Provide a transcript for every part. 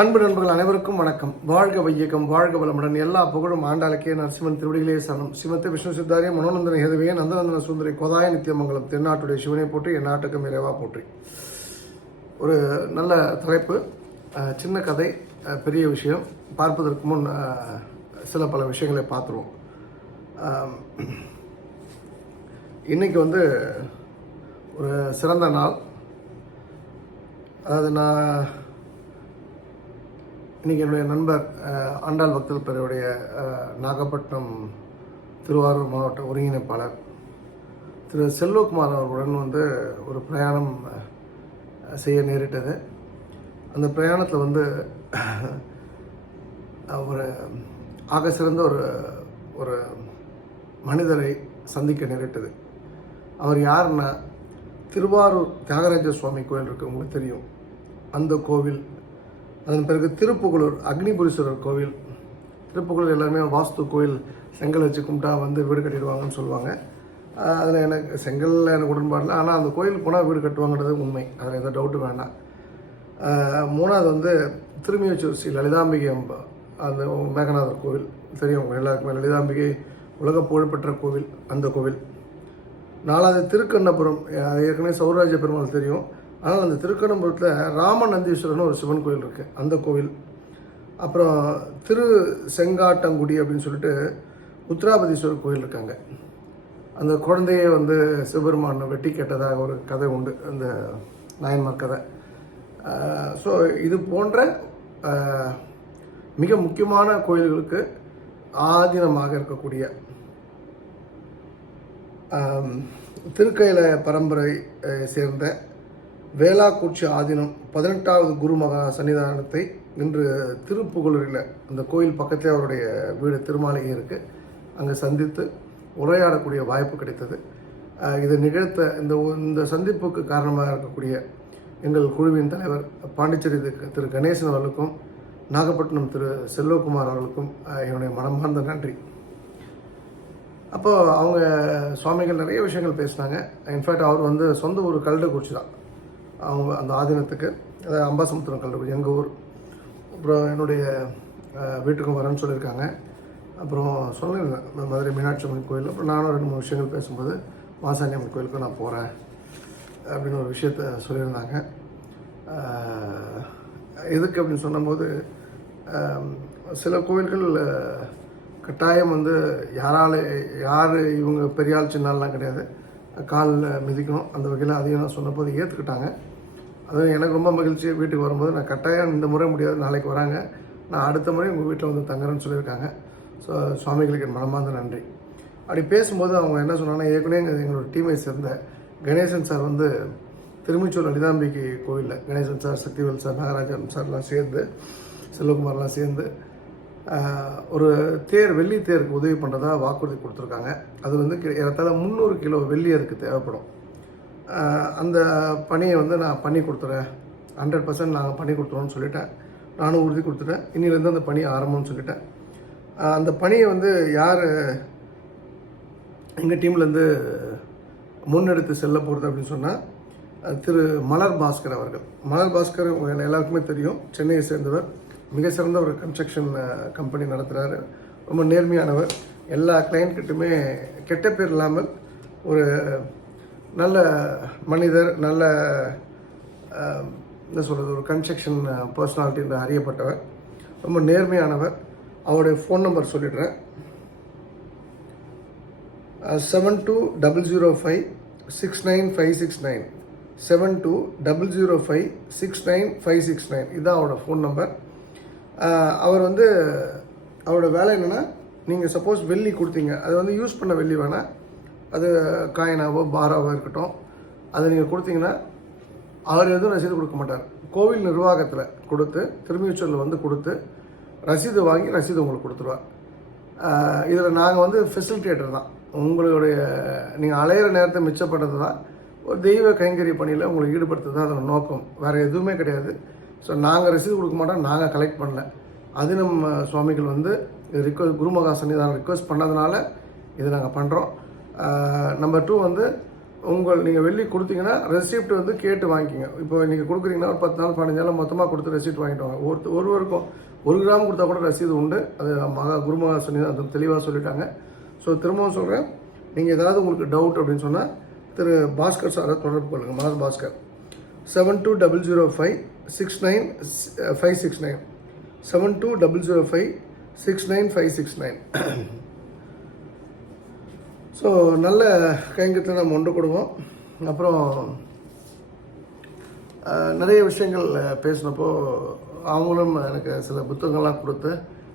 அன்பு நண்பர்கள் அனைவருக்கும் வணக்கம். வாழ்க வையகம் வாழ்க வளமுடன். எல்லா புகழும் ஆண்டாளுக்கே. நரசிம்மன் திருவடிகளே சரணம். சிவத்தை விஷ்ணு சித்தாரிய மனோநந்தன ஹேதவிய நந்தநந்தன சுந்தரி கொதாய நித்தியமங்கலம் தென்னாட்டுடைய சிவனை போற்றி என் நாட்டுக்கும் இறைவா போற்றி. ஒரு நல்ல தலைப்பு சின்ன கதை பெரிய விஷயம். பார்ப்பதற்கு முன் சில பல விஷயங்களை பார்த்துருவோம். இன்னைக்கு வந்து ஒரு சிறந்த நாள். அதாவது நான் இன்றைக்கி என்னுடைய நண்பர் ஆண்டாள் பக்தர் பெருடைய நாகப்பட்டினம் திருவாரூர் மாவட்ட ஒருங்கிணைப்பாளர் திரு செல்வகுமார் அவர்களுடன் வந்து ஒரு பிரயாணம் செய்ய நேரிட்டது. அந்த பிரயாணத்தில் வந்து ஒரு ஆக சிறந்த ஒரு ஒரு மனிதரை சந்திக்க நேரிட்டது. அவர் யாருன்னா திருவாரூர் தியாகராஜ சுவாமி கோயில் இருக்கு உங்களுக்கு தெரியும். அந்த கோவில் அதன் பிறகு திருப்புகலூர் அக்னிபுரீஸ்வரர் கோவில். திருப்புகலூர் எல்லாருமே வாஸ்து கோயில் செங்கல் வச்சு கும்பிட்டா வந்து வீடு கட்டிடுவாங்கன்னு சொல்லுவாங்க. அதில் எனக்கு செங்கல்ல எனக்கு உடன்பாடில்லை ஆனால் அந்த கோயிலுக்கு போனால் வீடு கட்டுவாங்கிறது உண்மை. அதில் எந்த டவுட்டு வேண்டாம். மூணாவது வந்து திருமியச்சூர் ஸ்ரீ லலிதாம்பிகை அம்பா அந்த மேகநாதர் கோவில். தெரியும் எல்லாருக்குமே லலிதாம்பிகை உலக புகழ்பெற்ற கோவில் அந்த கோவில். நாலாவது திருக்கண்ணபுரம் ஏற்கனவே சௌராஜ பெருமாள் தெரியும். ஆனால் அந்த திருக்கண்ணபுரத்தில் ராமநந்தீஸ்வரன் ஒரு சிவன் கோயில் இருக்குது அந்த கோவில். அப்புறம் திரு செங்காட்டங்குடி அப்படின்னு சொல்லிட்டு உத்ராபதீஸ்வரர் கோயில் இருக்காங்க அந்த குழந்தையை வந்து சிவபெருமான் வெட்டி கேட்டதாக ஒரு கதை உண்டு. அந்த நாயன்மார் கதை. ஸோ இது போன்ற மிக முக்கியமான கோயில்களுக்கு ஆதீனமாக இருக்கக்கூடிய திருக்கையில பரம்பரை சேர்ந்த வேளாக்குச்சி ஆதீனம் பதினெட்டாவது குருமகா சன்னிதானத்தை இன்று திருப்புகலூரில் அந்த கோயில் பக்கத்திலே அவருடைய வீடு திருமாலையும் இருக்குது அங்கே சந்தித்து உரையாடக்கூடிய வாய்ப்பு கிடைத்தது. இதை நிகழ்த்த இந்த இந்த சந்திப்புக்கு காரணமாக இருக்கக்கூடிய எங்கள் குழுவின் தலைவர் பாண்டிச்சேரி திரு- கணேசன் அவர்களுக்கும் நாகப்பட்டினம் திரு செல்வகுமார் அவர்களுக்கும் என்னுடைய மனமார்ந்த நன்றி. அப்போது அவங்க சுவாமிகள் நிறைய விஷயங்கள் பேசினாங்க. இன்ஃபேக்ட் அவர் வந்து சொந்த ஊர் கல்டக்குறிச்சி தான் அவங்க அந்த ஆதீனத்துக்கு அதாவது அம்பாசமுத்திரம் கல்லூரி எங்கள் ஊர் அப்புறம் என்னுடைய வீட்டுக்கும் வரேன்னு சொல்லியிருக்காங்க. அப்புறம் சொல்லியிருந்தேன் மதுரை மீனாட்சி அம்மன் கோயில் அப்புறம் நானும் ரெண்டு மூணு விஷயங்கள் பேசும்போது மாசாணி அம்மன் கோயிலுக்கும் நான் போகிறேன் அப்படின்னு ஒரு விஷயத்த சொல்லியிருந்தாங்க. எதுக்கு அப்படின்னு சொன்னபோது சில கோயில்கள் கட்டாயம் வந்து யாரால் யார் இவங்க பெரியாள் ஆள் கிடையாது. காலில் மிதிக்கணும் அந்த வகையில் அதையும் நான் சொன்னபோது ஏற்றுக்கிட்டாங்க அதுவும் எனக்கு ரொம்ப மகிழ்ச்சி வீட்டுக்கு வரும்போது நான் கட்டாயம் இந்த முறை முடியாது நாளைக்கு வராங்க. நான் அடுத்த முறை உங்கள் வீட்டில் வந்து தங்குறேன்னு சொல்லியிருக்காங்க. ஸோ சுவாமிகளுக்கு என் மனமார்ந்த நன்றி. அப்படி பேசும்போது அவங்க என்ன சொன்னாங்கன்னா ஏற்கனவே எங்களோட டீமை சேர்ந்த கணேசன் சார் வந்து திருமிச்சூர் லலிதாம்பிகை கோவிலில் கணேசன் சார் சக்திவேல் சார் நாகராஜன் சார்லாம் சேர்ந்து செல்வகுமார்லாம் சேர்ந்து ஒரு தேர் வெள்ளி தேருக்கு உதவி பண்ணுறதா வாக்குறுதி கொடுத்துருக்காங்க. அது வந்து ஏறத்தாழ முந்நூறு கிலோ வெள்ளி அதுக்கு தேவைப்படும். அந்த பணியை வந்து நான் பண்ணி கொடுத்துறேன். ஹண்ட்ரட் பர்சன்ட் நாங்கள் பண்ணி கொடுத்துறோன்னு சொல்லிட்டேன். நானும் உறுதி கொடுத்துட்டேன். இன்னிலேருந்து அந்த பணி ஆரம்பம்னு சொல்லிட்டேன். அந்த பணியை வந்து யார் எங்கள் டீம்லேருந்து முன்னெடுத்து செல்ல போகிறது அப்படின்னு சொன்னால் திரு மலர் பாஸ்கர் அவர்கள். மலர் பாஸ்கர் எல்லாருக்குமே தெரியும். சென்னையை சேர்ந்தவர். மிக சிறந்த ஒரு கன்ஸ்ட்ரக்ஷன் கம்பெனி நடத்துகிறாரு ரொம்ப நேர்மையானவர். எல்லா கிளைண்ட்கிட்டுமே கெட்ட பேர் இல்லாமல் ஒரு நல்ல மனிதர் நல்ல என்ன சொல்கிறது ஒரு கன்ஸ்ட்ரக்ஷன் பர்சனாலிட்டி என்று அறியப்பட்டவர். ரொம்ப நேர்மையானவர். அவருடைய ஃபோன் நம்பர் சொல்லிடுறேன். Seven two double zero five six nine five six nine seven two double zero five six nine five six nine இதுதான் அவரோட ஃபோன் நம்பர் அவர் வந்து அவரோட வேலை என்னென்னா நீங்கள் சப்போஸ் வெள்ளி கொடுத்தீங்க. அது வந்து யூஸ் பண்ண வெள்ளி வேணால் அது காயினாவோ பாராவோ இருக்கட்டும் அதை நீங்கள் கொடுத்தீங்கன்னா அவர் எதுவும் ரசீது கொடுக்க மாட்டார். கோவில் நிர்வாகத்தில் கொடுத்து திருமியூச்சூரில் வந்து கொடுத்து ரசீது வாங்கி ரசீது உங்களுக்கு கொடுத்துருவார். இதில் நாங்கள் வந்து ஃபெசிலிட்டேட்டர் தான். உங்களுடைய நீங்கள் அலையிற நேரத்தை மிச்சப்படுறது தான். ஒரு தெய்வ கைங்கரிய பணியில் உங்களை ஈடுபடுத்துறது தான் அதோட நோக்கம். வேறு எதுவுமே கிடையாது. ஸோ நாங்கள் ரசீது கொடுக்க மாட்டோம் நாங்கள் கலெக்ட் பண்ணல. அது நம்ம சுவாமிகள் வந்து ரிக்வஸ்ட் குருமகா சன்னிதானம் ரிக்வஸ்ட் பண்ணதுனால இது நாங்கள் பண்ணுறோம் நம்பர் டூ வந்து உங்கள் நீங்கள் வெள்ளி கொடுத்தீங்கன்னா ரெசிப்ட் வந்து கேட்டு வாங்கிக்கோங்க. இப்போ நீங்கள் கொடுக்குறீங்கன்னா ஒரு பத்து நாள் பதினஞ்சு நாள் மொத்தமாக கொடுத்து ரெசிப்ட் வாங்கிட்டு வாங்க. ஒரு ஒருவருக்கும் ஒரு கிராம் கொடுத்தா கூட ரசீது உண்டு. அது மகா குருமகா சொல்லி அது தெளிவாக சொல்லிட்டாங்க. ஸோ திரும்பவும் சொல்கிறேன் நீங்கள் ஏதாவது உங்களுக்கு டவுட் அப்படின்னு சொன்னால் திரு பாஸ்கர் சாரை தொடர்பு கொள்ளுங்கள் Manoj Bhaskar. Seven two double zero five six nine five six nine seven two double zero five six nine five six nine so நல்ல கைங்கத்தில் நம்ம ஒன்று கொடுவோம். அப்புறம் நிறைய விஷயங்கள் பேசினப்போ அவங்களும் எனக்கு சில புத்தகங்கள்லாம் கொடுத்து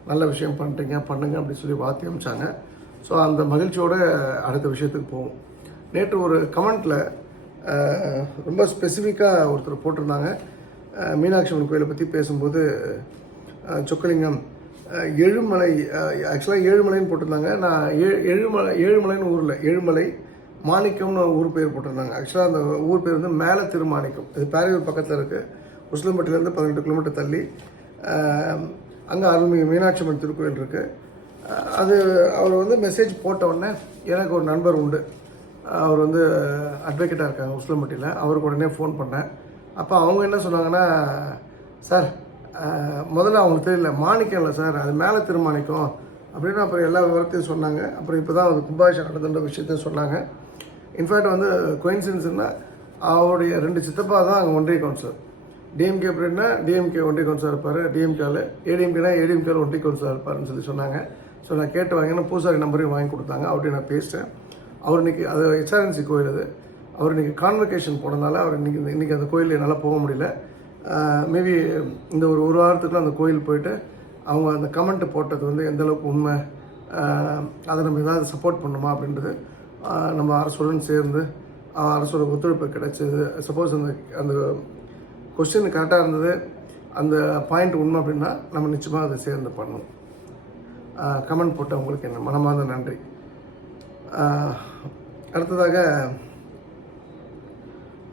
நல்ல விஷயம் பண்ணிட்டீங்க பண்ணுங்க அப்படின்னு சொல்லி வாத்தி அமிச்சாங்க. ஸோ அந்த மகிழ்ச்சியோடு அடுத்த விஷயத்துக்கு போவோம். நேற்று ஒரு கமெண்ட்டில் ரொம்ப ஸ்பெசிஃபிக்காக ஒருத்தர் போட்டிருந்தாங்க. மீனாட்சி அம்மன் கோயிலை பற்றி பேசும்போது சொக்கலிங்கம் ஏழுமலை ஆக்சுவலாக ஏழுமலைன்னு போட்டிருந்தாங்க. நான் ஏ ஏழுமலை ஏழுமலைன்னு ஊரில் ஏழுமலை மாணிக்கம்னு ஒரு ஊர் பேர் போட்டிருந்தாங்க. ஆக்சுவலாக அந்த ஊர் பேர் வந்து மேலே திருமாணிக்கம். இது பேரையூர் பக்கத்தில் இருக்குது உசிலம்பட்டிலேருந்து பதினெட்டு கிலோமீட்டர் தள்ளி அங்கே அருள்மிகு மீனாட்சி அம்மன் திருக்கோயில் இருக்குது அது அவர் வந்து மெசேஜ் போட்ட உடனே எனக்கு ஒரு நண்பர் உண்டு. அவர் வந்து அட்வொகேட்டாக இருக்காங்க உசிலம்பட்டியில். அவருக்கு உடனே ஃபோன் பண்ணேன். அப்போ அவங்க என்ன சொன்னாங்கன்னா சார் முதல்ல அவங்களுக்கு தெரியல மாணிக்கம்ல சார் அது மேலே திருமாணிக்கம் அப்படின்னு அப்புறம் எல்லா விவரத்தையும் சொன்னாங்க. அப்புறம் இப்போ தான் அது கும்பாபிஷேகம் நடந்துன்ற விஷயத்தையும் சொன்னாங்க. இன்ஃபேக்ட் வந்து கோயின்சிடன்ஸ்னா அவருடைய ரெண்டு சித்தப்பா தான் அங்கே ஒன்றிய கவுன்சிலர் டிஎம்கே அப்படின்னா டிஎம்கே ஒன்றிய கவுன்சிலர் இருப்பார் டிஎம்கேவில் ஏடிஎம்கேனா ஏடிஎம்கேவில் ஒன்றிய கவுன்சிலர் இருப்பாருன்னு சொல்லி சொன்னாங்க. ஸோ நான் கேட்டு வாங்கினா பூசாரி நம்பரையும் வாங்கி கொடுத்தாங்க அவர்கிட்ட நான் பேசிட்டேன். அவர் இன்னைக்கு அது ஹெச்ஆர்என்சி கோயில் அது. அவர் இன்னைக்கு கான்வெகேஷன் போனதால அவர் இன்றைக்கி இன்றைக்கி அந்த கோயிலில் என்னால் போக முடியல. மேபி இந்த ஒரு ஒரு வாரத்துக்குள்ள அந்த கோயில் போயிட்டு அவங்க அந்த கமெண்ட் போட்டது வந்து எந்த அளவுக்கு உண்மை? அதை நம்ம ஏதாவது சப்போர்ட் பண்ணுமா அப்படின்றது நம்ம அரசுடன் சேர்ந்து அரசோட ஒத்துழைப்பு கிடைச்சது. சப்போஸ் அந்த அந்த கொஸ்டின் கரெக்டாக இருந்தது அந்த பாயிண்ட் உண்மை அப்படின்னா நம்ம நிச்சயமாக அதை சேர்ந்து பண்ணணும். கமெண்ட் போட்டவங்களுக்கு என்ன மனமார்ந்த நன்றி. அடுத்ததாக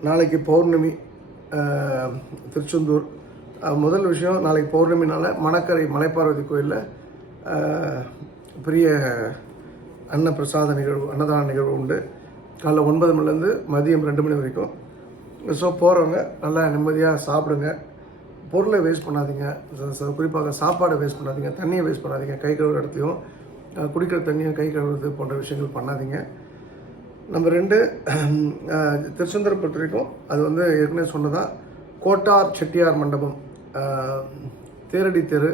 நாளைக்கு பௌர்ணமி. திருச்செந்தூர். முதல் விஷயம் நாளைக்கு பௌர்ணமினால் மணக்கரை மலைப்பார்வதி கோயிலில் பெரிய அன்ன பிரசாத நிகழ்வு அன்னதான நிகழ்வு உண்டு. காலைல ஒன்பது மணிலேருந்து மதியம் ரெண்டு மணி வரைக்கும். ஸோ போகிறவங்க நல்லா நிம்மதியாக சாப்பிடுங்க. பொருளை வேஸ்ட் பண்ணாதீங்க. ச- ச- குறிப்பாக சாப்பாடை வேஸ்ட் பண்ணாதீங்க. தண்ணியை வேஸ்ட் பண்ணாதீங்க. கை கழுவுற இடத்தையும் குடிக்கிற தண்ணியும் கை கழுவுறது போன்ற விஷயங்கள் பண்ணாதீங்க. நம்பர் ரெண்டு திருச்செந்தூர் பொறுத்த வரைக்கும் அது வந்து ஏற்கனவே சொன்னதான் கோட்டார் செட்டியார் மண்டபம் தேரடி தெரு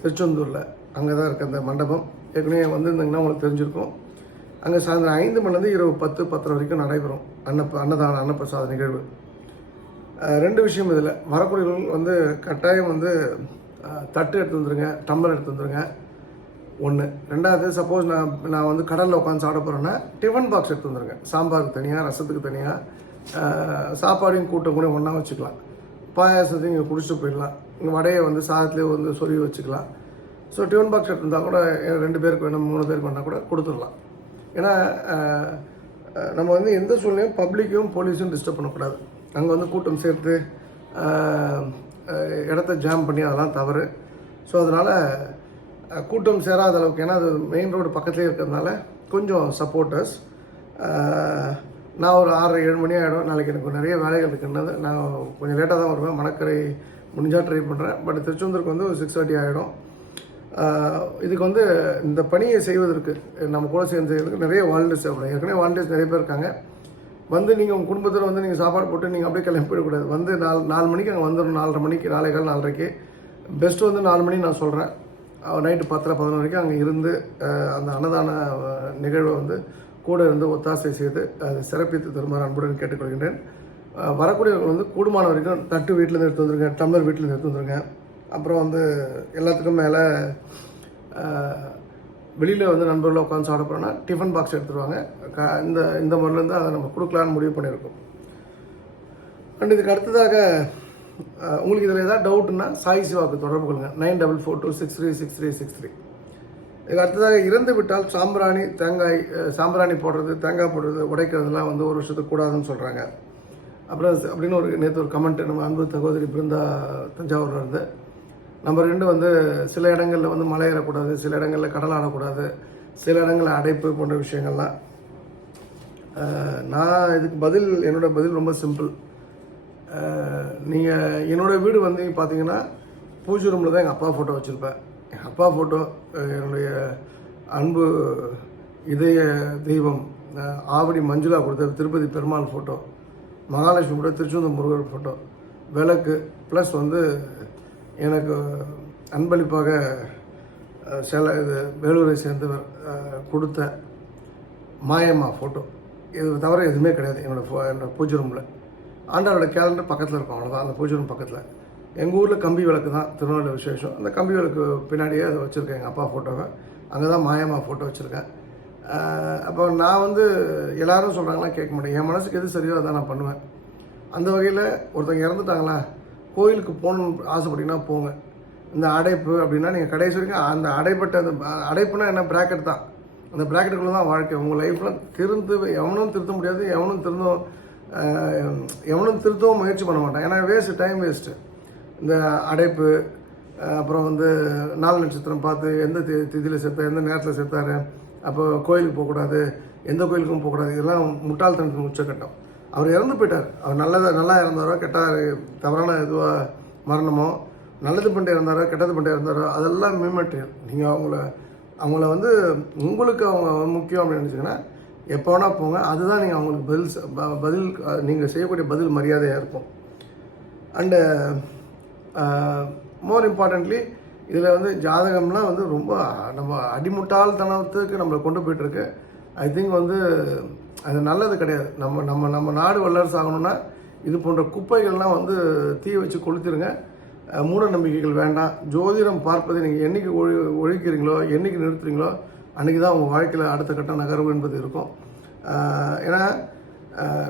திருச்செந்தூரில் அங்கே தான் இருக்குது அந்த மண்டபம். ஏற்கனவே வந்திருந்தீங்கன்னா உங்களுக்கு தெரிஞ்சிருக்கும். அங்கே சாயந்தரம் ஐந்து மணிலேருந்து இரவு பத்து பத்தரை வரைக்கும் நடைபெறும் அன்ன அன்னதான அன்னப்பிரசாத நிகழ்வு. ரெண்டு விஷயம் இதில். வரக்கூடியவர்கள் வந்து கட்டாயம் வந்து தட்டு எடுத்து வந்துருங்க டம்ளர் எடுத்து வந்துருங்க. ஒன்று ரெண்டாவது சப்போஸ் நான் நான் வந்து கடலில் உட்காந்து சாப்பிட போகிறேன்னா டிஃபன் பாக்ஸ் எடுத்து வந்துருங்க சாம்பாருக்கு தனியாக ரசத்துக்கு தனியாக சாப்பாடையும் கூட்டம் கூட ஒன்றா வச்சுக்கலாம். பாயாசத்தையும் இங்கே குடிச்சிட்டு போயிடலாம். இங்கே வடையை வந்து சாதத்துலேயே வந்து சொல்லி வச்சுக்கலாம். ஸோ டிஃபன் பாக்ஸ் எடுத்துருந்தால் கூட ரெண்டு பேருக்கு வேணும் மூணு பேருக்கு வேணால் கூட கொடுத்துடலாம். ஏன்னா நம்ம வந்து எந்த சூழ்நிலையும் பப்ளிக்கும் போலீஸும் டிஸ்டர்ப் பண்ணக்கூடாது. அங்கே வந்து கூட்டம் சேர்த்து இடத்த ஜாம் பண்ணி அதெல்லாம் தவறு. ஸோ அதனால் கூட்டம் சேராத அளவுக்கு ஏன்னா அது மெயின் ரோடு பக்கத்துலேயே இருக்கிறதுனால கொஞ்சம் சப்போர்ட்டர்ஸ் நான் ஒரு ஆறரை ஏழு மணி ஆகிடும் நாளைக்கு எனக்கு நிறைய வேலைகள் இருக்குன்றது நான் கொஞ்சம் லேட்டாக தான் வருவேன். மணக்கரை முடிஞ்சால் ட்ரை பண்ணுறேன் பட் திருச்செந்தூருக்கு வந்து ஒரு சிக்ஸ் தேர்ட்டி ஆகிடும் இதுக்கு வந்து இந்த பணியை செய்வதற்கு நம்ம கூட சேர்ந்து செய்வதற்கு நிறைய வாலண்டியர்ஸ் தேவைப்படும். ஏற்கனவே வாலண்டியர்ஸ் நிறைய பேர் இருக்காங்க. வந்து நீங்கள் உங்கள் குடும்பத்தில் வந்து நீங்கள் சாப்பாடு போட்டு நீங்கள் அப்படியே கிளம்பி போயிடக்கூடாது வந்து நாலு நாலு மணிக்கு அங்கே வந்துடும் நாலரை மணிக்கு நாளைக்கால் நாலரைக்கு. பெஸ்ட்டு வந்து நாலு மணிக்கு நான் சொல்கிறேன் நைட்டு பத்தரை பதினொரு வரைக்கும் அங்கே இருந்து அந்த அன்னதான நிகழ்வை வந்து கூட இருந்து ஒத்தாசை செய்து அதை சிறப்பித்து தருமாறு அன்புடன் கேட்டுக்கொள்கின்றேன். வரக்கூடியவர்கள் வந்து கூடுமான வரைக்கும் தட்டு வீட்டிலேருந்து எடுத்து வந்துருங்க டம்ளர் வீட்டிலேருந்து எடுத்து வந்துருங்க. அப்புறம் வந்து எல்லாத்துக்கும் மேலே வெளியில் வந்து நண்பர்களோட உட்காந்து சாப்பிட போகிறோன்னா டிஃபன் பாக்ஸ் எடுத்துருவாங்க. க இந்த இந்த முறையிலேருந்து அதை நம்ம கொடுக்கலான்னு முடிவு பண்ணியிருக்கோம். அண்ட் இதுக்கு அடுத்ததாக உங்களுக்கு இதில் ஏதாவது டவுட்னா சாய் சிவாக்கு தொடர்பு கொள்ளுங்கள் nine double four two six three six three six three. இதுக்கு அடுத்ததாக இறந்து விட்டால் சாம்பிராணி தேங்காய் சாம்பிராணி போடுறது தேங்காய் போடுறது உடைக்கிறதுலாம் வந்து ஒரு வருஷத்துக்கு கூடாதுன்னு சொல்கிறாங்க அப்புறம் அப்படின்னு ஒரு நேற்று ஒரு கமெண்ட் நம்ம அன்பு சகோதரி பிருந்தா தஞ்சாவூரில் இருந்து நம்பர் ரெண்டு வந்து சில இடங்களில் வந்து மலை ஏறக்கூடாது சில இடங்களில் கடல் ஆடக்கூடாது சில இடங்களில் அடைப்பு போன்ற விஷயங்கள்லாம். நான் இதுக்கு பதில் என்னோட பதில் ரொம்ப சிம்பிள் நீங்கள் என்னோட வீடு வந்து பார்த்தீங்கன்னா பூஜை ரூமில் தான் எங்கள் அப்பா ஃபோட்டோ வச்சுருப்பேன். எங்கள் அப்பா ஃபோட்டோ என்னுடைய அன்பு இதய தெய்வம் ஆவடி மஞ்சுளா கொடுத்த திருப்பதி பெருமாள் ஃபோட்டோ மகாலட்சுமி கூட திருச்செந்தூர் முருகர் ஃபோட்டோ விளக்கு ப்ளஸ் வந்து எனக்கு அன்பளிப்பாக சில இது வேலூரை சேர்ந்தவர் கொடுத்த மாயம்மா ஃபோட்டோ இது தவிர எதுவுமே கிடையாது. என்னோடய ஃபோ என்னோடய பூஜை ரூமில் ஆண்டாளோட கேலண்டர் பக்கத்தில் இருக்கும் அவ்வளோதான் அந்த பூஜை ரூம் பக்கத்தில். எங்கள் ஊரில் கம்பி விளக்கு தான் திருநெல்வேலி விசேஷம். அந்த கம்பி விளக்கு பின்னாடியே அதை வச்சுருக்கேன் எங்கள் அப்பா ஃபோட்டோவை அங்கே தான் மாயம்மா ஃபோட்டோ வச்சுருக்கேன். அப்போ நான் வந்து எல்லாரும் சொல்கிறாங்களாம் கேட்க மாட்டேன். என் மனசுக்கு எது சரியோ அதான் நான் பண்ணுவேன். அந்த வகையில் ஒருத்தங்க இறந்துட்டாங்களா கோயிலுக்கு போகணுன்னு ஆசைப்பட்டீங்கன்னா போங்க. இந்த அடைப்பு அப்படின்னா நீங்கள் கடைசி வரைக்கும் அந்த அடைப்பட்ட அந்த அடைப்புனா என்ன? ப்ராக்கெட் தான். அந்த ப்ராக்கெட்டுக்குள்ளே தான் வாழ்க்கை. உங்கள் லைஃப்பில் திருந்து எவனும் திருத்த முடியாது எவனும் திருந்தும் எவனும் திருத்தவும் முயற்சி பண்ண மாட்டான். ஏன்னா வேஸ்ட்டு டைம் வேஸ்ட்டு இந்த அடைப்பு அப்புறம் வந்து நாலு நட்சத்திரம் பார்த்து எந்த தி திதியில் செத்தார் எந்த நேரத்தில் செத்தார் அப்போ கோயிலுக்கு போகக்கூடாது எந்த கோயிலுக்கும் போகக்கூடாது இதெல்லாம் முட்டாள்தனத்தின் உச்சக்கட்டம். அவர் இறந்து போயிட்டார். அவர் நல்லதாக நல்லா இறந்தாரோ கெட்டார் தவறான இதுவாக மரணமோ நல்லது பண்ணிட்டு இருந்தாரோ கெட்டது பண்ணிட்டு இருந்தாரோ அதெல்லாம் மேம்பட்டு நீங்கள் அவங்கள அவங்கள வந்து உங்களுக்கு அவங்க முக்கியம் அப்படின்னு நினச்சிங்கன்னா எப்போ வேணால் போங்க. அதுதான் நீங்கள் அவங்களுக்கு பதில் பதில் நீங்கள் செய்யக்கூடிய பதில் மரியாதையாக இருக்கும். அண்டு மோர் இம்பார்ட்டன்ட்லி இதில் வந்து ஜாதகம்லாம் வந்து ரொம்ப நம்ம அடிமுட்டாள்தனத்துக்கு நம்மளை கொண்டு போயிட்டுருக்கு. ஐ திங்க் வந்து அது நல்லது கிடையாது. நம்ம நம்ம நம்ம நாடு வல்லரசு ஆகணும்னா இது போன்ற குப்பைகள்லாம் வந்து தீ வச்சு கொளுத்திருங்க. மூட நம்பிக்கைகள் வேண்டாம். ஜோதிடம் பார்ப்பதை நீங்கள் என்னைக்கு ஒழி ஒழிக்கிறீங்களோ என்றைக்கு நிறுத்துறீங்களோ அன்றைக்கி தான் உங்கள் வாழ்க்கையில் அடுத்த கட்ட நகர்வு என்பது இருக்கும். ஏன்னா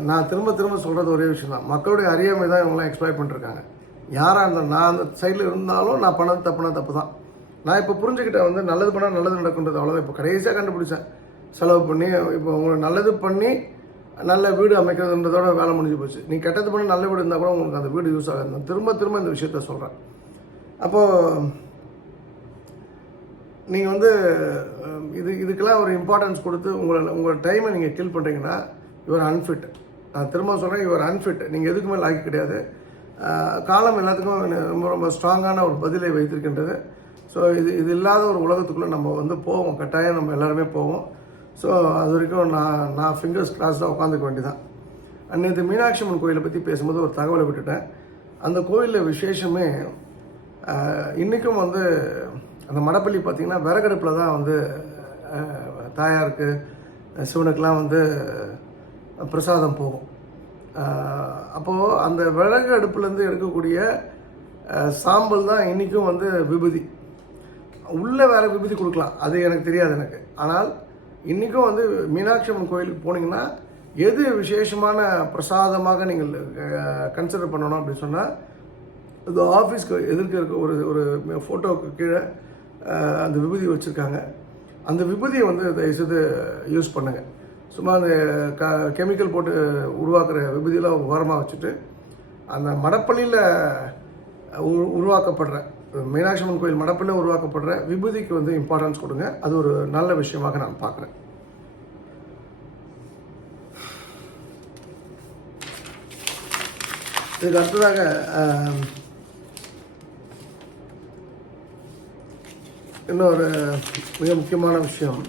நான் திரும்ப திரும்ப சொல்கிறது ஒரே விஷயம் தான் மக்களுடைய அறியாமை தான் இவங்களாம் எக்ஸ்ப்ளாய்ட் பண்ணிருக்காங்க. யாராக இருந்தாலும் நான் அந்த சைடில் இருந்தாலும் நான் பண்ணது தப்புனா தப்பு தான் நான் இப்போ புரிஞ்சுக்கிட்டேன் வந்து நல்லது பண்ணால் நல்லது நடக்குன்றது அவ்வளோதான் இப்போ கடைசியாக கண்டுபிடிச்சேன். செலவு பண்ணி இப்போ உங்களுக்கு நல்லது பண்ணி நல்ல வீடு அமைக்கிறதுன்றதோட வேலை முடிஞ்சு போச்சு. நீ கெட்டது பண்ணி நல்ல வீடு இருந்தால் கூட உங்களுக்கு அந்த வீடு யூஸ் ஆகாது. நான் திரும்ப திரும்ப இந்த விஷயத்த சொல்கிறேன் அப்போது நீங்கள் வந்து இது இதுக்கெல்லாம் ஒரு இம்பார்ட்டன்ஸ் கொடுத்து உங்களை உங்கள் டைமை நீங்கள் கில் பண்ணுறீங்கன்னா யுவர் அன்ஃபிட் நான் திரும்ப சொல்கிறேன் இவர் அன்ஃபிட் நீங்கள் எதுக்குமே லாக்கி கிடையாது. காலம் எல்லாத்துக்கும் ரொம்ப ரொம்ப ஸ்ட்ராங்கான ஒரு பதிலை வைத்திருக்கின்றது. ஸோ இது இது இல்லாத ஒரு உலகத்துக்குள்ளே நம்ம வந்து போவோம். கட்டாயம் நம்ம எல்லாருமே போவோம். ஸோ அது வரைக்கும் நான் நான் ஃபிங்கர்ஸ் கிளாஸாக உட்காந்துக்க வேண்டியதான் அன்னைக்கு மீனாட்சி அம்மன் கோயிலை பற்றி பேசும்போது ஒரு தகவலை விட்டுட்டேன். அந்த கோயிலில் விசேஷமே இன்றைக்கும் வந்து அந்த மடப்பள்ளி பார்த்திங்கன்னா விறகடுப்பில் தான் வந்து தாயாருக்கு சிவனுக்கெலாம் வந்து பிரசாதம் போகும். அப்போது அந்த விறகு அடுப்புலேருந்து எடுக்கக்கூடிய சாம்பல் தான் இன்றைக்கும் வந்து விபூதி. உள்ளே வேறு விபூதி கொடுக்கலாம். அது எனக்கு தெரியாது எனக்கு. ஆனால் இன்றைக்கும் வந்து மீனாட்சி அம்மன் கோயிலுக்கு போனீங்கன்னா எது விசேஷமான பிரசாதமாக நீங்கள் கன்சிடர் பண்ணணும் அப்படின்னு சொன்னால் இது ஆஃபீஸ்க்கு எதிர்க்க இருக்க ஒரு ஒரு ஃபோட்டோவுக்கு கீழே அந்த விபூதி வச்சுருக்காங்க. அந்த விபூதியை வந்து தயவுசெய்து யூஸ் பண்ணுங்கள் சும்மா அந்த க கெமிக்கல் போட்டு உருவாக்குற விபூதியெல்லாம் ஓரமாக வச்சுட்டு அந்த மடப்பள்ளியில் உ உருவாக்கப்படுற மீனாட்சி அம்மன் கோயில் மடப்பள்ளியில் உருவாக்கப்படுற விபூதிக்கு வந்து இம்பார்ட்டன்ஸ் கொடுங்க. அது ஒரு நல்ல விஷயமாக நான் பார்க்குறேன். இதுக்கு அடுத்ததாக இன்னொரு மிக முக்கியமான விஷயம்.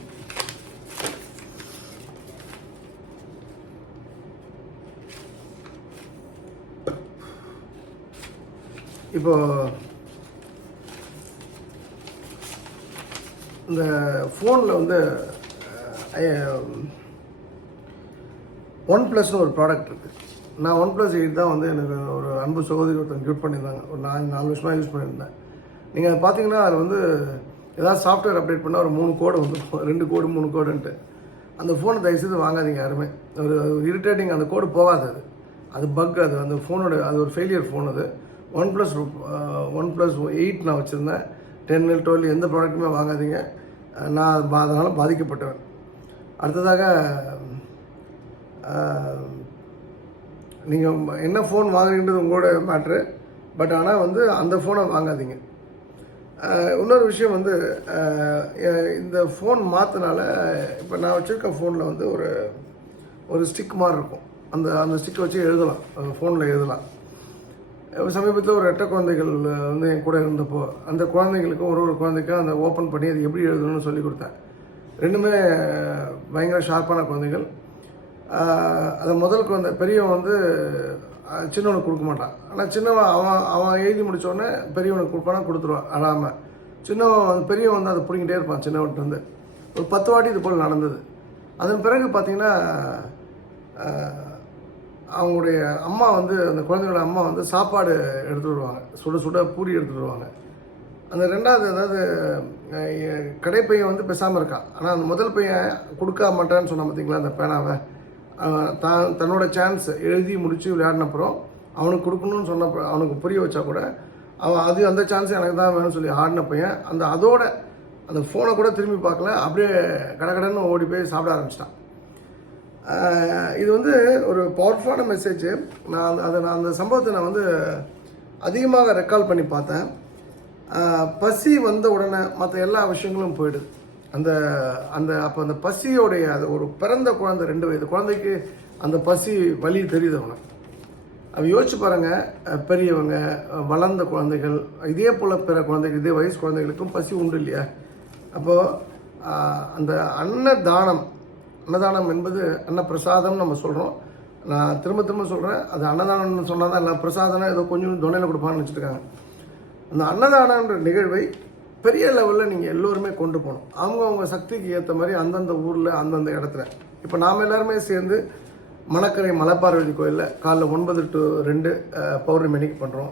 இப்போ இந்த ஃபோனில் வந்து ஒன் ப்ளஸ்னு ஒரு ப்ராடக்ட் இருக்குது நான் ஒன் ப்ளஸ் எயிட் தான் வந்து எனக்கு ஒரு அன்பு சகோதரி ஒருத்தன் கிஃப்ட் பண்ணியிருந்தாங்க. ஒரு நாலு நாலு வருஷமாக யூஸ் பண்ணியிருந்தேன். நீங்கள் அதை பார்த்தீங்கன்னா அது வந்து ஏதாவது சாஃப்ட்வேர் அப்டேட் பண்ணால் ஒரு மூணு கோடு வந்து ரெண்டு கோடு மூணு கோடுன்ட்டு அந்த ஃபோனை தயவுசெய்து வாங்காதீங்க யாருமே. ஒரு இரிட்டேட்டிங் அந்த கோடு போகாது அது. அது பக் அது. அந்த ஃபோனோட அது ஒரு ஃபெயிலியர் ஃபோன் அது. One plus one plus eight நான் வச்சுருந்தேன். டென் டுவெல் எந்த ப்ராடக்ட்டுமே வாங்காதீங்க. நான் அதனால் பாதிக்கப்பட்டவன். அடுத்ததாக நீங்கள் என்ன ஃபோன் வாங்குறீன்றது உங்களோட மேட்ரு பட் ஆனால் வந்து அந்த ஃபோனை வாங்காதீங்க. இன்னொரு விஷயம் வந்து எ- இந்த ஃபோன் மாற்றினால இப்போ நான் வச்சுருக்க ஃபோனில் வந்து ஒரு ஒரு ஸ்டிக் மாதிரி இருக்கும். அந்த அந்த ஸ்டிக்கை வச்சு எழுதலாம். ஃபோனில் எழுதலாம். சமீபத்தில் ஒரு எட்ட குழந்தைகள் வந்து என் கூட இருந்தப்போ அந்த குழந்தைங்களுக்கும் ஒரு ஒரு குழந்தைக்கும் அந்த ஓப்பன் பண்ணி அது எப்படி எழுதணும்னு சொல்லி கொடுத்தேன். ரெண்டுமே பயங்கர ஷார்ப்பான குழந்தைகள். அதை முதல் குழந்தை பெரியவன் வந்து சின்னவனுக்கு கொடுக்க மாட்டான். ஆனால் சின்னவன் அவன் அவன் எழுதி முடித்தோடனே பெரியவனுக்கு கொடுப்பானா கொடுத்துருவான் அழாமல் சின்னவன் வந்து பெரியவன் வந்து அதை பிடிங்கிட்டே இருப்பான் சின்னவன்ட்டு வந்து ஒரு பத்து வாட்டி இது போல் நடந்தது. அதன் பிறகு பார்த்தீங்கன்னா அவங்களுடைய அம்மா வந்து அந்த குழந்தையோட அம்மா வந்து சாப்பாடு எடுத்துட்டு வருவாங்க. சுட சுட பூரி எடுத்துட்டு வருவாங்க. அந்த ரெண்டாவது அதாவது கடைப்பையன் வந்து பேசாமல் இருக்கான். ஆனால் அந்த முதல் பையன் கொடுக்க மாட்டேன்னு சொன்னான் பார்த்தீங்களா அந்த பேனாவை? தான் தன்னோட சான்ஸ் எழுதி முடித்து விளையாடினப்புறம் அவனுக்கு கொடுக்கணும்னு சொன்ன அவனுக்கு புரிய வச்சா கூட அவன் அது அந்த சான்ஸ் எனக்கு தான் வேணும்னு சொல்லி ஆடின பையன் அந்த அதோட அந்த ஃபோனை கூட திரும்பி பார்க்கல அப்படியே கடகடன்னு ஓடி போய் சாப்பிட ஆரம்பிச்சிட்டான். இது வந்து ஒரு பவர்ஃபுல்லான மெசேஜ் நான் அந்த- அதை நான் அந்த சம்பவத்தை நான் வந்து அதிகமாக ரெக்கால் பண்ணி பார்த்தேன். பசி வந்த உடனே மற்ற எல்லா விஷயங்களும் போயிடுது. அந்த அந்த அப்போ அந்த பசியோடைய அது ஒரு பிறந்த குழந்தை ரெண்டு வயது குழந்தைக்கு அந்த பசி வலி தெரியுது அவனுக்கு. அவ யோசிச்சு பாருங்க பெரியவங்க வளர்ந்த குழந்தைகள் இதே போல் பிற குழந்தைகள் இதே வயசு குழந்தைகளுக்கும் பசி உண்டு இல்லையா? அப்போது அந்த அன்னதானம் அன்னதானம் என்பது அன்னப்பிரசாதம் நம்ம சொல்கிறோம் நான் திரும்ப திரும்ப சொல்கிறேன் அது அன்னதானம்னு சொன்னால் தான் எல்லாம் பிரசாதம்னா ஏதோ கொஞ்சம் துணையில் கொடுப்பான்னு வச்சுருக்காங்க அந்த அன்னதானன்ற நிகழ்வை பெரிய லெவலில் நீங்கள் எல்லோருமே கொண்டு போகணும். அவங்கவுங்க சக்திக்கு ஏற்ற மாதிரி அந்தந்த ஊரில் அந்தந்த இடத்துல. இப்போ நாம் எல்லாருமே சேர்ந்து மணக்கரை மலைப்பார்வதி கோயிலில் காலைல ஒன்பது டு ரெண்டு பௌர்ணமிக்கு பௌர்ணமி அன்னைக்கு பண்ணுறோம்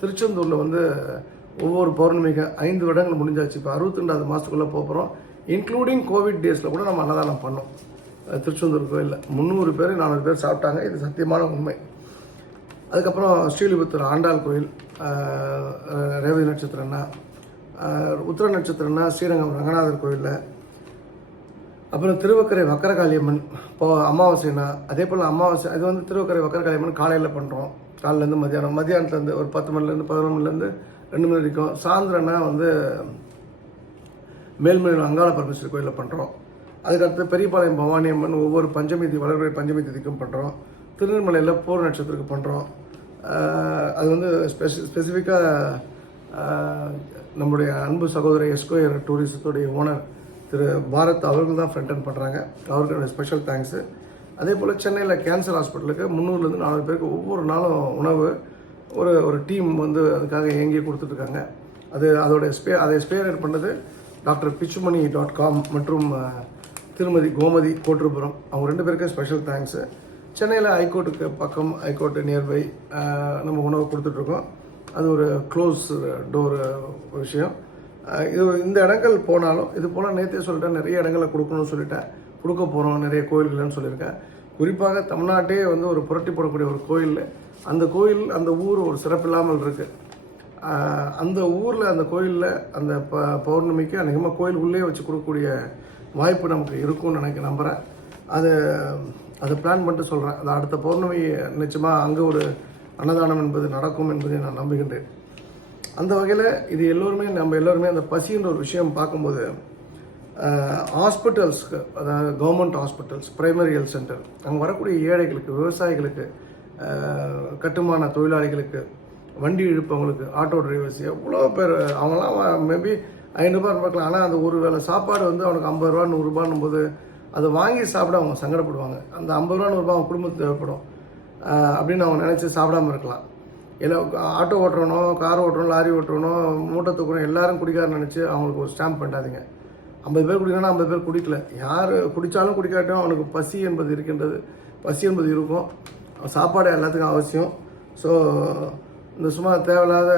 திருச்செந்தூரில் வந்து ஒவ்வொரு பௌர்ணமிக்கு ஐந்து வருடங்கள் முடிஞ்சாச்சு. இப்போ அறுபத்தி ரெண்டாவது மாதத்துக்குள்ளே போகிறோம் இன்க்ளூடிங் கோவிட் டேஸில் கூட நம்ம அன்னதானம் பண்ணோம். திருச்செந்தூர் கோயிலில். முந்நூறு பேர் நானூறு பேர் சாப்பிட்டாங்க. இது சத்தியமான உண்மை. அதுக்கப்புறம் ஸ்ரீலிபுத்தூர் ஆண்டாள் கோயில் ரேவதி நட்சத்திரம்னா உத்திர நட்சத்திரம்னா ஸ்ரீரங்கம் ரங்கநாதர் கோயிலில். அப்புறம் திருவக்கரை வக்கரகாளியம்மன் இப்போ அமாவாசைனா அதே போல் அமாவாசை அது வந்து திருவக்கரை வக்கரகாளியம்மன் காலையில் பண்ணுறோம் காலையிலேருந்து மதியானம் மத்தியானத்துலேருந்து ஒரு பத்து மணிலேருந்து பதினொன்று மணிலேருந்து ரெண்டு மணி வரைக்கும். சாயந்தரம்னா வந்து மேல்மலை அங்காள பரமேஸ்வரி கோயிலில் பண்ணுறோம் அதுக்கடுத்து பெரியபாளையம் பவானி அம்மன் ஒவ்வொரு பஞ்சமி தி வளர்பிறை பஞ்சமி திதிக்கும் பண்ணுறோம் திருநெல்மலையில் பூர நட்சத்திரத்துக்கு பண்ணுறோம் அது வந்து ஸ்பெசி ஸ்பெசிஃபிக்காக நம்முடைய அன்பு சகோதரி எஸ்கோயர் டூரிஸ்டத்துடைய ஓனர் திரு பாரத் அவர்கள் தான் ஃப்ரண்ட் அண்ட் பண்ணுறாங்க அவர்களுடைய ஸ்பெஷல் தேங்க்ஸு அதே போல் சென்னையில் கேன்சர் ஹாஸ்பிட்டலுக்கு முந்நூறுலேருந்து நாலு பேருக்கு ஒவ்வொரு நாளும் உணவு ஒரு ஒரு டீம் வந்து அதுக்காக இயங்கி கொடுத்துட்ருக்காங்க. அது அதோடய ஸ்பே அதை ஸ்பேர் பண்ணது டாக்டர் பிச்சுமணி டாட் காம் மற்றும் திருமதி கோமதி கோட்டுருபுரம் அவங்க ரெண்டு பேருக்கும் ஸ்பெஷல் தேங்க்ஸு சென்னையில் ஹைகோர்ட்டுக்கு பக்கம் ஹைகோர்ட்டு நியர்பை நம்ம உணவு கொடுத்துட்ருக்கோம். அது ஒரு க்ளோஸ் டோர் விஷயம். இது இந்த இடங்கள் போனாலும் இது போல் நேற்றே சொல்லிட்டேன் நிறைய இடங்களை கொடுக்கணும்னு சொல்லிட்டேன். கொடுக்க போகிறோம் நிறைய கோயில்கள்னு சொல்லியிருக்கேன். குறிப்பாக தமிழ்நாட்டே வந்து ஒரு புரட்டி போடக்கூடிய ஒரு கோயில். அந்த கோயில் அந்த ஊர் ஒரு சிறப்பில்லாமல் இருக்குது அந்த ஊரில் அந்த கோயிலில் அந்த ப பௌர்ணமிக்கு அநேகமாக கோயில் உள்ளே வச்சு கொடுக்கக்கூடிய வாய்ப்பு நமக்கு இருக்கும்னு நினைக்க நம்புகிறேன் அது அதை பிளான் பண்ணிட்டு சொல்கிறேன் அது அடுத்த பௌர்ணமி நிச்சயமாக அங்கே ஒரு அன்னதானம் என்பது நடக்கும் என்பதை நான் நம்புகின்றேன். அந்த வகையில் இது எல்லோருமே நம்ம எல்லோருமே அந்த பசின்ற ஒரு விஷயம் பார்க்கும்போது ஹாஸ்பிட்டல்ஸ்க்கு அதாவது government hospitals primary health centre அங்கே வரக்கூடிய ஏழைகளுக்கு விவசாயிகளுக்கு கட்டுமான தொழிலாளிகளுக்கு வண்டி இழுப்பவங்களுக்கு ஆட்டோ டிரைவர்ஸ் எவ்வளோ பேர் அவங்களாம் மேபி ஐநூறுரூபா பார்க்கலாம் ஆனால் அந்த ஒரு வேளை சாப்பாடு வந்து அவனுக்கு ஐம்பது ரூபா நூறுரூபான்னும் போது அதை வாங்கி சாப்பிட அவங்க சங்கடப்படுவாங்க. அந்த ஐம்பது ரூபா நூறுரூபா அவங்க குடும்பத்துக்கு தேவைப்படும். அப்படின்னு அவங்க நினச்சி சாப்பிடாம இருக்கலாம். இல்லை ஆட்டோ ஓட்டுறனோ கார் ஓட்டுறோம் லாரி ஓட்டுறனோ மூட்டை தூக்குறோம் எல்லாரும் குடிக்காரன்னு நினச்சி அவங்களுக்கு ஒரு ஸ்டாம்ப் பண்ணாதீங்க ஐம்பது பேர் குடிக்கணும்னா ஐம்பது பேர் குடிக்கல. யார் குடித்தாலும் குடிக்காட்டும் அவனுக்கு பசி என்பது இருக்கின்றது. பசி என்பது இருக்கும். சாப்பாடு எல்லாத்துக்கும் அவசியம். ஸோ இந்த சும்மா தேவையில்லாத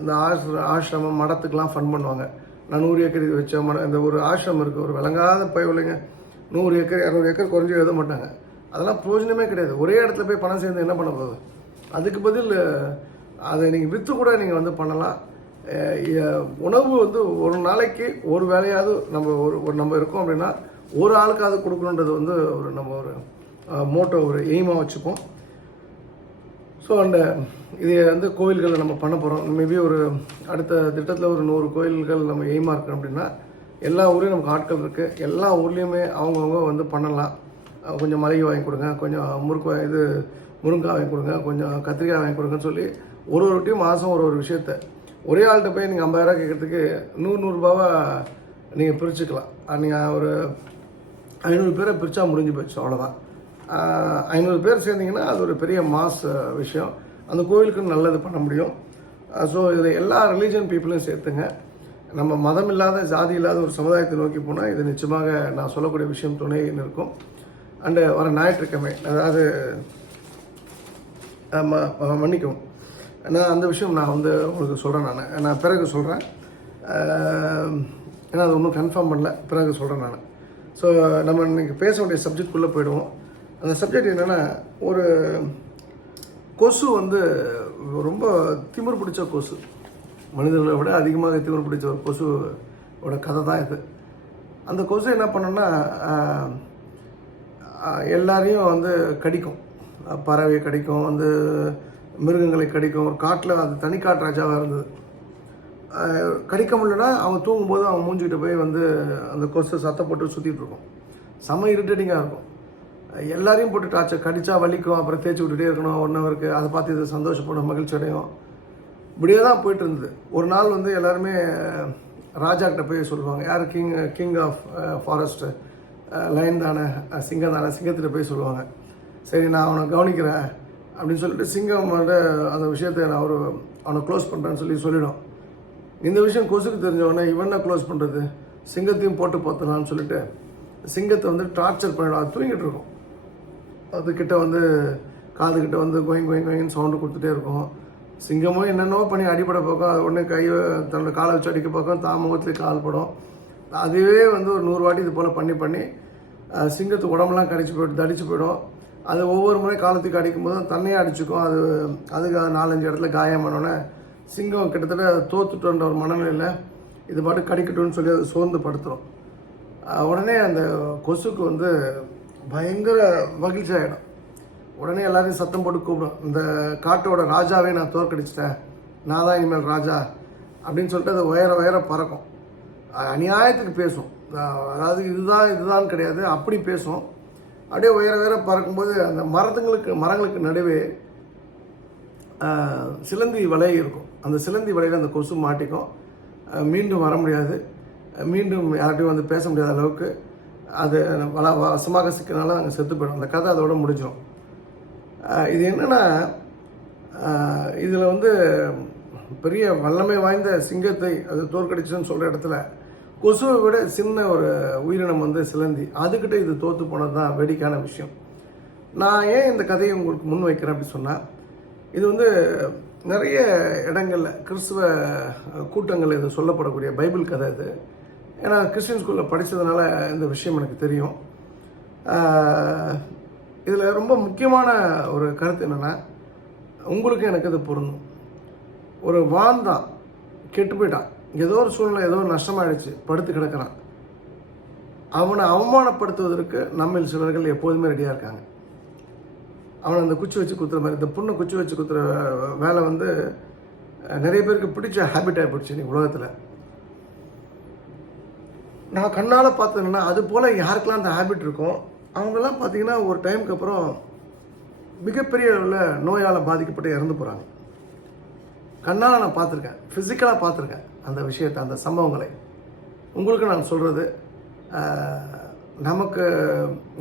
இந்த ஆஷ் ஆசிரமம் மடத்துக்கெலாம் ஃபன் பண்ணுவாங்க. நான் நூறு ஏக்கர் இது வச்ச மட இந்த ஒரு ஆசிரமம் இருக்குது ஒரு விளங்காத பயவில்லைங்க நூறு ஏக்கர் இரநூறு ஏக்கர் குறைஞ்சி எழுத மாட்டாங்க. அதெல்லாம் பிரயோஜனமே கிடையாது. ஒரே இடத்துல போய் பணம் சேர்ந்து என்ன பண்ண போகுது? அதுக்கு பதில் அதை நீங்கள் விற்று கூட நீங்கள் வந்து பண்ணலாம். உணவு வந்து ஒரு நாளைக்கு ஒரு வேலையாவது நம்ம ஒரு ஒரு நம்ம இருக்கோம் அப்படின்னா ஒரு ஆளுக்காவது கொடுக்கணுன்றது வந்து ஒரு நம்ம ஒரு மோட்டோ ஒரு எய்மாக வச்சுப்போம். ஸோ அந்த இது வந்து கோவில்களில் நம்ம பண்ண போகிறோம் மேபி ஒரு அடுத்த திட்டத்தில் ஒரு நூறு கோயில்கள் நம்ம எய்மாக இருக்கணும் அப்படின்னா எல்லா ஊர்லேயும் நமக்கு ஆட்கள் இருக்குது எல்லா ஊர்லேயுமே அவங்கவுங்க வந்து பண்ணலாம். கொஞ்சம் மளிகை வாங்கி கொடுங்க கொஞ்சம் முறுக்கு இது முருங்காய் வாங்கி கொடுங்க கொஞ்சம் கத்திரிக்காய் வாங்கி கொடுங்கன்னு சொல்லி ஒரு ஒரு டீம் மாதம் ஒரு ஒரு விஷயத்த. ஒரே ஆள்கிட்ட போய் நீங்கள் ஐம்பதாயிரம் கேட்குறதுக்கு நூறு நூறுரூபாவை நீங்கள் பிரிச்சுக்கலாம். நீங்கள் ஒரு ஐநூறு பேரை பிரித்தா முடிஞ்சு போச்சு அவ்வளோதான் ஐநூறு பேர் சேர்ந்தீங்கன்னா அது ஒரு பெரிய மாஸ் விஷயம். அந்த கோவிலுக்கு நல்லது பண்ண முடியும். ஸோ இதில் எல்லா ரிலீஜன் பீப்புளையும் சேர்த்துங்க. நம்ம மதம் இல்லாத ஜாதி இல்லாத ஒரு சமுதாயத்தை நோக்கி போனால் இது நிச்சயமாக நான் சொல்லக்கூடிய விஷயம் துணைன்னு இருக்கும். அண்டு வர ஞாயிற்றுக்கிழமை அதாவது மன்னிக்கும் மன்னிக்கவும். நான் அந்த விஷயம் நான் வந்து உங்களுக்கு சொல்கிறேன் நான். நான் பிறகு சொல்கிறேன் ஏன்னா அது ஒன்றும் கன்ஃபார்ம் பண்ணல. பிறகு சொல்கிறேன் நான். ஸோ நம்ம இன்றைக்கி பேச வேண்டிய சப்ஜெக்ட்குள்ளே போயிடுவோம். அந்த சப்ஜெக்ட் என்னென்னா ஒரு கொசு வந்து ரொம்ப திமிர் பிடிச்ச கொசு. மனிதர்களை விட அதிகமாக திமிர் பிடிச்ச ஒரு கொசுவோட கதை தான் இது. அந்த கொசு என்ன பண்ணோன்னா எல்லாரையும் வந்து கடிக்கும். பறவை கடிக்கும் வந்து மிருகங்களை கடிக்கும். ஒரு காட்டில் அது தனிக்காட்டு ராஜாவாக இருந்தது. கடிக்க முடியலன்னா அவங்க தூங்கும்போது அவங்க மூஞ்சிக்கிட்ட போய் வந்து அந்த கொசு சத்தம் போட்டு சுற்றிட்டு இருக்கும். செம்ம இரிட்டேட்டிங்காக இருக்கும். எல்லாரையும் போட்டு டார்ச்சர் கடிச்சா வலிக்கும் அப்புறம் தேய்ச்சி விட்டுட்டே இருக்கணும் ஒன் ஹவருக்கு அதை பார்த்து இது சந்தோஷப்படும் மகிழ்ச்சி அடையும். இப்படியே தான் போயிட்டு இருந்தது. ஒரு நாள் வந்து எல்லாருமே ராஜாக்கிட்ட போய் சொல்லுவாங்க யார்? King king of forest lion தானே சிங்கம் தானே சிங்கத்தில் போய் சொல்லுவாங்க. சரி நான் அவனை கவனிக்கிறேன் அப்படின்னு சொல்லிட்டு சிங்கம் வந்து அந்த விஷயத்தை நான் அவர் அவனை க்ளோஸ் பண்ணுறேன்னு சொல்லி சொல்லிடும். இந்த விஷயம் கொசுக்கு தெரிஞ்சவொடனே இவன் இவனை க்ளோஸ் பண்ணுறது சிங்கத்தையும் போட்டு போத்தலாம்னு சொல்லிட்டு சிங்கத்தை வந்து டார்ச்சர் பண்ணிடும். அது தூங்கிட்டு இருக்கும். அதுக்கிட்ட வந்து காதுகிட்ட வந்து கோயிங் கோயிங் கோயின்னு சவுண்டு கொடுத்துட்டே இருக்கும். சிங்கமும் என்னென்னவோ பண்ணி அடிப்படை பக்கம். அது உடனே கையை தன்னோட காலை வச்சு அடிக்க பக்கம். தான் முகத்துலேயே கால் படும். அதுவே வந்து ஒரு நூறு வாட்டி இது போல் பண்ணி பண்ணி சிங்கத்துக்கு சிங்கத்து உடம்புலாம் கடிச்சு போய்ட்டு தடிச்சு போயிடும். அது ஒவ்வொரு முறை காலத்துக்கு அடிக்கும் போதும் தன்னையே அடிச்சுக்கும். அது அதுக்கு நாலஞ்சு இடத்துல காயம் பண்ணோன்னே சிங்கம் கிட்டத்தட்ட தோத்துட்டோன்ற ஒரு மனநிலையில் இது பாட்டு கடிக்கட்டும்னு சொல்லி அது சோர்ந்து படுத்துரும். உடனே அந்த கொசுக்கு வந்து பயங்கர மகிழ்ச்சி ஆகிடும் உடனே எல்லாரையும் சத்தம் போட்டு கூப்பிடும். இந்த காட்டோட ராஜாவே நான் தோற்கடிச்சிட்டேன். நான் தான் இனிமேல் ராஜா அப்படின்னு சொல்லிட்டு அது உயர உயர பறக்கும். அநியாயத்துக்கு பேசும். அதாவது இதுதான் இதுதான் கிடையாது. அப்படி பேசும். அப்படியே உயர உயர பறக்கும்போது அந்த மரத்துங்களுக்கு மரங்களுக்கு நடுவே சிலந்தி வலை இருக்கும். அந்த சிலந்தி வலையில் அந்த கொசு மாட்டிக்கும். மீண்டும் வர முடியாது. மீண்டும் யார்கிட்டையும் வந்து பேச முடியாத அளவுக்கு அது வள வசமாக சிக்கனால அங்கே செத்து போயிடும். அந்த கதை அதோட முடிஞ்சிடும் இது என்னென்னா இதில் வந்து பெரிய வல்லமை வாய்ந்த சிங்கத்தை அது தோற்கடிச்சுன்னு சொல்கிற இடத்துல கொசுவை விட சின்ன ஒரு உயிரினம் வந்து சிலந்தி. அதுக்கிட்ட இது தோற்று போனது தான் வேடிக்கையான விஷயம். நான் ஏன் இந்த கதையை உங்களுக்கு முன் வைக்கிறேன் அப்படி சொன்னால் இது வந்து நிறைய இடங்களில் கிறிஸ்துவ கூட்டங்கள் இது சொல்லப்படக்கூடிய பைபிள் கதை இது ஏன்னா கிறிஸ்டின் ஸ்கூலில் படித்ததுனால இந்த விஷயம் எனக்கு தெரியும். இதில் ரொம்ப முக்கியமான ஒரு கருத்து என்னென்னா உங்களுக்கு எனக்கு இது பொருந்தும். ஒரு வாழ்ந்தான் கெட்டு போயிட்டான். ஏதோ ஒரு சூழ்நிலை ஏதோ ஒரு நஷ்டமாயிடுச்சு படுத்து கிடக்கிறான். அவனை அவமானப்படுத்துவதற்கு நம்மில் சிலர்கள் எப்போதுமே ரெடியாக இருக்காங்க. அவனை அந்த குச்சி வச்சு குத்துற மாதிரி இந்த புண்ணை குச்சி வச்சு குத்துற வேலை வந்து நிறைய பேருக்கு பிடிச்ச ஹேபிட் போயிடுச்சு நீ உலகத்தில். நான் கண்ணால் பார்த்தேன்னா அது போல் யாருக்கெல்லாம் அந்த ஹேபிட் இருக்கும் அவங்கெல்லாம் பார்த்தீங்கன்னா ஒரு டைமுக்கு அப்புறம் மிகப்பெரிய அளவில் நோயால் பாதிக்கப்பட்டு இறந்து போகிறாங்க கண்ணால் நான் பார்த்துருக்கேன் ஃபிசிக்கலாக பார்த்துருக்கேன். அந்த விஷயத்தை அந்த சம்பவங்களை. உங்களுக்கு நான் சொல்கிறது நமக்கு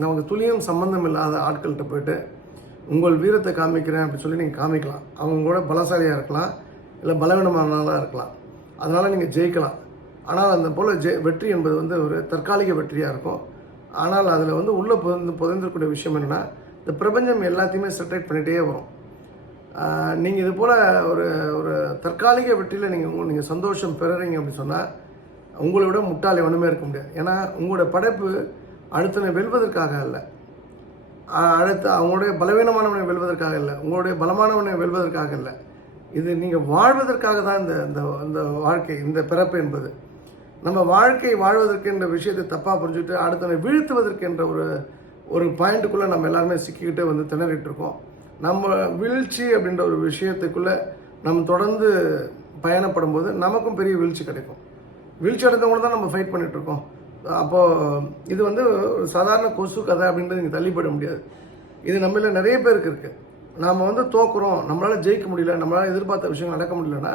நமக்கு துளியும் சம்மந்தம் இல்லாத ஆட்கள்கிட்ட போயிட்டு உங்கள் வீரத்தை காமிக்கிறேன் அப்படின்னு சொல்லி நீங்கள் காமிக்கலாம். அவங்க கூட பலசாலியாக இருக்கலாம் இல்லை பலவீனமானவங்களாக இருக்கலாம். அதனால் நீங்கள் ஜெயிக்கலாம். ஆனால் அந்த போல் ஜெ வெற்றி என்பது வந்து ஒரு தற்காலிக வெற்றியாக இருக்கும். ஆனால் அதில் வந்து உள்ளே புதைந்து புதைந்திருக்கக்கூடிய விஷயம் என்னென்னா இந்த பிரபஞ்சம் எல்லாத்தையுமே செட்டரேட் பண்ணிகிட்டே வரும். நீங்கள் இது போல் ஒரு ஒரு தற்காலிக வெற்றியில் நீங்கள் நீங்கள் சந்தோஷம் பெறுறீங்க அப்படின்னு சொன்னால் உங்களை விட முட்டாளி ஒன்றுமே இருக்க முடியாது. ஏன்னா உங்களோட படைப்பு அடுத்தனை வெல்வதற்காக அல்ல. அடுத்து அவங்களுடைய பலவீனமானவனை வெல்வதற்காக இல்லை. உங்களுடைய பலமானவனை வெல்வதற்காக இல்லை. இது நீங்கள் வாழ்வதற்காக தான் இந்த இந்த இந்த வாழ்க்கை இந்த பிறப்பு என்பது. நம்ம வாழ்க்கை வாழ்வதற்கு என்ற விஷயத்தை தப்பாக புரிஞ்சுட்டு அடுத்தவனை வீழ்த்துவதற்கு என்ற ஒரு ஒரு பாயிண்ட்டுக்குள்ளே நம்ம எல்லாருமே சிக்கிக்கிட்டு வந்து திணறிட்டு இருக்கோம். நம்ம வீழ்ச்சி அப்படின்ற ஒரு விஷயத்துக்குள்ளே நம்ம தொடர்ந்து பயணப்படும் போது நமக்கும் பெரிய வீழ்ச்சி கிடைக்கும். வீழ்ச்சி அடைந்தவங்க தான் நம்ம ஃபைட் பண்ணிகிட்ருக்கோம் அப்போது இது வந்து ஒரு சாதாரண கொசு கதை அப்படின்றது நீங்கள் தள்ளிப்பட முடியாது. இது நம்மள நிறைய பேருக்கு இருக்குது நாம் வந்து தோக்குறோம். நம்மளால் ஜெயிக்க முடியல நம்மளால் எதிர்பார்த்த விஷயம் நடக்க முடியலன்னா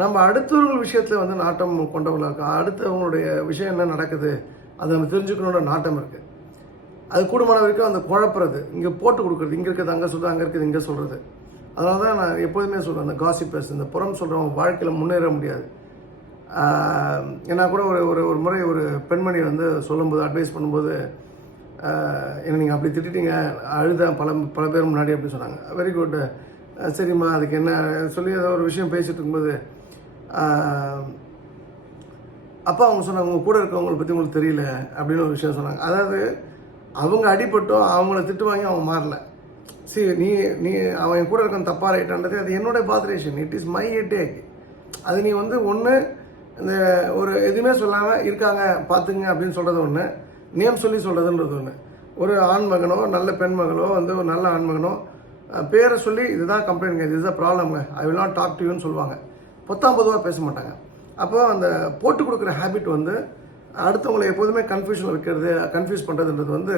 நம்ம அடுத்தவர்கள் விஷயத்தில் வந்து நாட்டம் கொண்டவங்களாக இருக்கோம் அடுத்தவங்களுடைய விஷயம் என்ன நடக்குது அதை நம்ம தெரிஞ்சுக்கணுன்ற நாட்டம் இருக்குது அது கூடுமான வரைக்கும் அந்த குழப்புறது. இங்கே போட்டு கொடுக்குறது. இங்கே இருக்கிறது அங்கே சொல்கிறது அங்கே இருக்குது இங்கே சொல்கிறது அதனால தான் நான் எப்போதுமே சொல்கிறேன் அந்த காசிப்பர்ஸ் இந்த புறம் சொல்கிறவங்க வாழ்க்கையில் முன்னேற முடியாது. ஆஹ் ஏன்னா கூட ஒரு ஒரு ஒரு முறை ஒரு பெண்மணி வந்து சொல்லும்போது அட்வைஸ் பண்ணும்போது என்னை நீங்கள் அப்படி திட்டிட்டீங்க அழுத பல பல பேர் முன்னாடி அப்படி சொன்னாங்க. வெரி குட் சரிம்மா அதுக்கு என்ன? சொல்லி ஏதோ ஒரு விஷயம் பேசிகிட்டு இருக்கும்போது அப்பா அவங்க சொன்னாங்க உங்கள் கூட இருக்கவங்களை பற்றி உங்களுக்கு தெரியல அப்படின்னு ஒரு விஷயம் சொன்னாங்க. அதாவது அவங்க அடிபட்டோ அவங்கள திட்டு வாங்கி அவங்க மாறல. சி நீ நீ அவன் என் கூட இருக்கான் தப்பாக ரைட்டான்றது அது என்னோட frustration it is my take அது நீ வந்து ஒன்று இந்த ஒரு எதுவுமே சொல்லாமல் இருக்காங்க பார்த்துங்க அப்படின்னு சொல்கிறது ஒன்று நேம் சொல்லி சொல்கிறதுன்றது ஒன்று ஒரு ஆண் மகனோ நல்ல பெண் மகளோ வந்து ஒரு நல்ல ஆண் மகனோ பேரை சொல்லி இதுதான் கம்ப்ளைண்ட்ங்க இதுதான் ப்ராப்ளம்ங்க I will not talk to யூன்னு சொல்லுவாங்க. பொத்தாம் பொதுவாக பேச மாட்டாங்க. அப்போ அந்த போட்டு கொடுக்குற ஹேபிட் வந்து அடுத்தவங்களை எப்போதுமே கன்ஃபியூஷனில் வைக்கிறது கன்ஃபியூஸ் பண்ணுறதுன்றது வந்து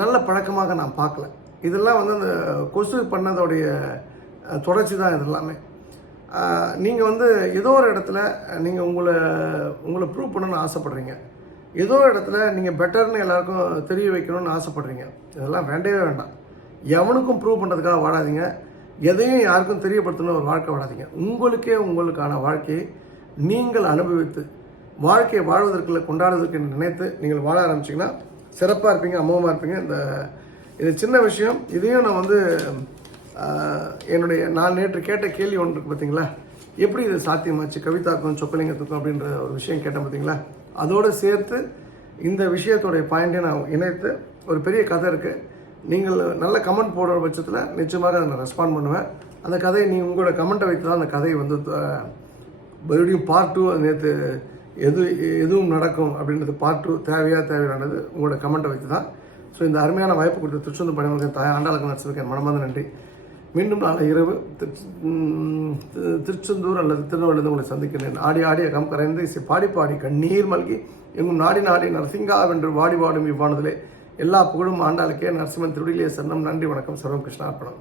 நல்ல பழக்கமாக நான் பார்க்கல. இதெல்லாம் வந்து அந்த கொசு பண்ணதோடைய தொடர்ச்சி தான் இது எல்லாமே நீங்கள் வந்து ஏதோ ஒரு இடத்துல நீங்கள் உங்களை உங்களை ப்ரூவ் பண்ணணும்னு ஆசைப்பட்றீங்க. ஏதோ ஒரு இடத்துல நீங்கள் பெட்டர்னு எல்லாருக்கும் தெரிய வைக்கணும்னு ஆசைப்பட்றீங்க. இதெல்லாம் வேண்டவே வேண்டாம். எவனுக்கும் ப்ரூவ் பண்ணுறதுக்காக வாழாதீங்க. எதையும் யாருக்கும் தெரியப்படுத்தணும் ஒரு வாழ்க்கை வாழாதீங்க. உங்களுக்கே உங்களுக்கான வாழ்க்கையை நீங்கள் அனுபவித்து வாழ்க்கையை வாழ்வதற்குள்ள கொண்டாடுவதற்கு நினைத்து நீங்கள் வாழ ஆரம்பிச்சிங்கன்னா சிறப்பாக இருப்பீங்க அமோகமாக இருப்பீங்க. இந்த இது சின்ன விஷயம். இதையும் நான் வந்து என்னுடைய நான் நேற்று கேட்ட கேள்வி ஒன்று இருக்குது பார்த்தீங்களா எப்படி இது சாத்தியமாச்சு? கவிதாக்கும் சொக்கலிங்கத்துக்கும் அப்படின்ற ஒரு விஷயம் கேட்டேன் பார்த்தீங்களா அதோடு சேர்த்து இந்த விஷயத்தோடைய பாயிண்டை நான் இணைத்து ஒரு பெரிய கதை இருக்குது நீங்கள் நல்ல கமெண்ட் போடுற பட்சத்தில் நிச்சயமாக அதை நான் ரெஸ்பாண்ட் பண்ணுவேன். அந்த கதையை நீ உங்களோட கமெண்ட்டை வைத்து தான் அந்த கதையை வந்து மறுபடியும் பார்ட் டூ நேற்று எது எதுவும் நடக்கும் அப்படின்றது பார்ட் டூ தேவையா தேவையானது உங்களோட கமெண்ட்டை வைத்து தான் ஸோ இந்த அருமையான வாய்ப்பு கொடுத்த திருச்செந்தூர் பணியாளர்கள் தாய் ஆண்டாளுக்கு நடிச்சிருக்கேன் மனமார்ந்த நன்றி. மீண்டும் நாளை இரவு திருச்~ திருச்செந்தூர் அல்லது திருநெல்வேலிருந்து உங்களை சந்திக்கிறேன். ஆடி ஆடி அகம் கரைந்து இசை பாடி பாடி கண்ணீர் மல்கி எங்கும் நாடி நாடி நரசிங்கா வென்று வாடி வாடும் இவ்வானதிலே. எல்லா புகழும் ஆண்டாளுக்கே. நரசிம்மன் திருடிலே சன்னம் நன்றி வணக்கம். சர்வம் கிருஷ்ணார்ப்பணம்.